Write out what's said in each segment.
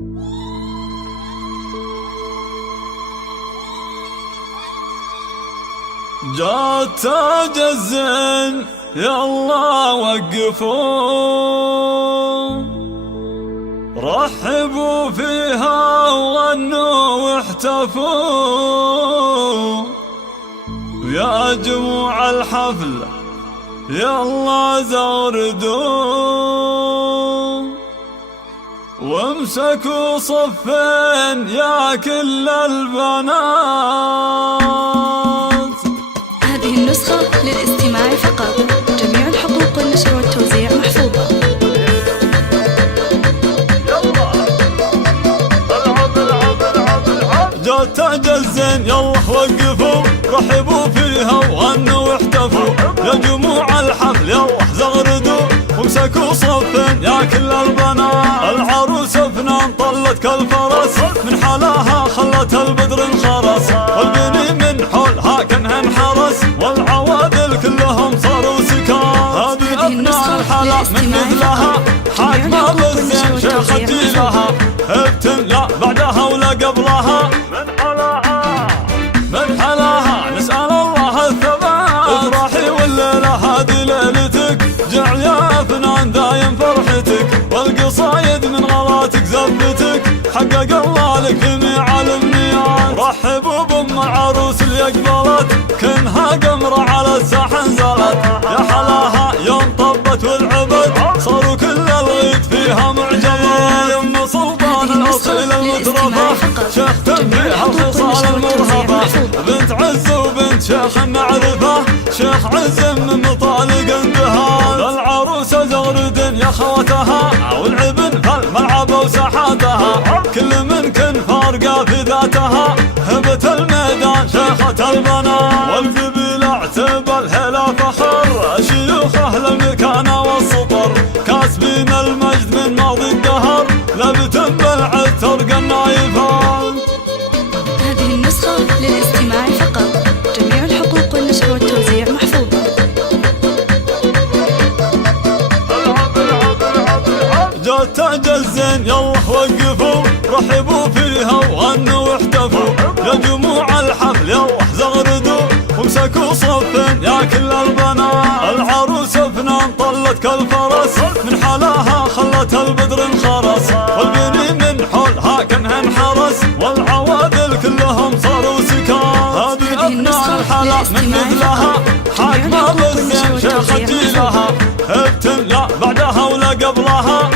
جات تاج الزين يلا وقفوا، رحبوا فيها وغنوا واحتفوا، يا جموع الحفل يلا زغردوا، وامسكوا صفين يا كل البنات. هذه النسخة للاستماع فقط، جميع الحقوق والنشر والتوزيع محفوظة. جات تاج الزين يلا وقفوا، رحبوا فيها وغنوا واحتفوا، يا جموع الحفل يلا زغردوا، وامسكوا صفين يا كل البنات. العروس فنان طلت كالفرس، من حلاها خلت البدر انخرس، والبني من حولها كانها انحرس، والعوادل كلهم صاروا سكات. هذه ابناء الحلا من مثلها، حاكمة بالزين شيخة جيلها، ابتن لا بعدها ولا قبلها، من حلاها نسأل الله الثبات. افرحي والليلة هذه ليلتك، جعل يا فنان دايم فرحتك، والقصايد من غلاتك زفتك، حقق الله لك جميع الامنيات. رحبوا بام العروس اللي اقبلت، كنها قمرة على الساحة نزلت، يا حلاها يوم طبت والعبد، صاروا كل الغيط فيها معجبات. يم سلطان الاصيل المترفة، شيخ تنبيه الخصال المرهبة، بنت عز وبنت شيخ المعرفة، شيخ عز من مطالق اندهال. العروسة زغرد يا خواتها، والعبن فالملعب وساحاتها، كل من كن فارقة في ذاتها، هبة الميدان شيخة البنات. والقبيل اعتب الهلا فخر، شيوخ اهل المكانة والسطر، كاسبين المجد من ماضي الدهر، لبتم بالعتر النايفات. هذه النسخة للاستماع فقط، جميع الحقوق والنشر والتوزيع محفوظة. جات تاج الزين يلا وقفوا، رحبوا فيها وغنوا واحتفوا، يا جموع الحفل يلا زغردوا، وامسكوا صفين يا كل البنات. العروس فنان طلت كالفرس، من حلاها خلت البدر انخرس، والبني من حولها كانها انحرس، والعوادل كلهم صاروا سكات. هذه ابناء الحلا من مثلها، حاكمة بالزين شيخة جيلها، ابتن لا بعدها ولا قبلها،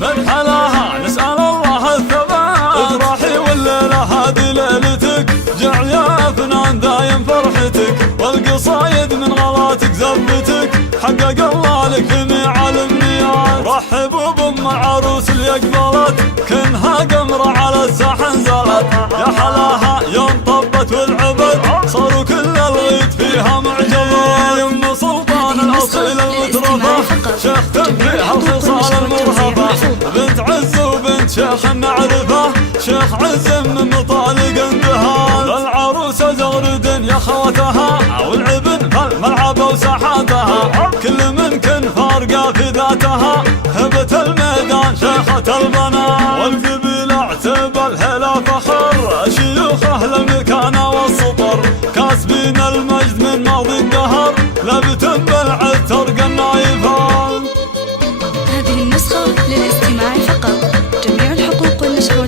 من حلاها نسأل الله الثبات. افرحي والليلة هذه ليلتك، جعل يا فنان دايم فرحتك، والقصايد من غلاتك زفتك، حقق الله لك جميع الامنيات. رحبوا بام العروس اللي اقبلت، كنها قمرة على الساحة نزلت، يا حلاها يوم طبت والعبد، صاروا كل الغيط فيها معجبات. يم سلطان الاصيل المترفة، شيخ تنبيه الخصال المرهبة، بنت عز وبنت شيخ المعرفة، شيخ عز من مطالق اندهال. العروسة زغرد يا خواتها، والعبن فالملعب وساحاتها، كل من كن فارقة في ذاتها، هبة الميدان شيخة البنات. والقبيل اعتب الهلا فخر، شيوخ اهل المكانة والسطر، كاسبين المجد من ماضي الدهر، لبتم بالعتر النايفات. هذه النسخة للاستماع فقط، جميع الحقوق والنشر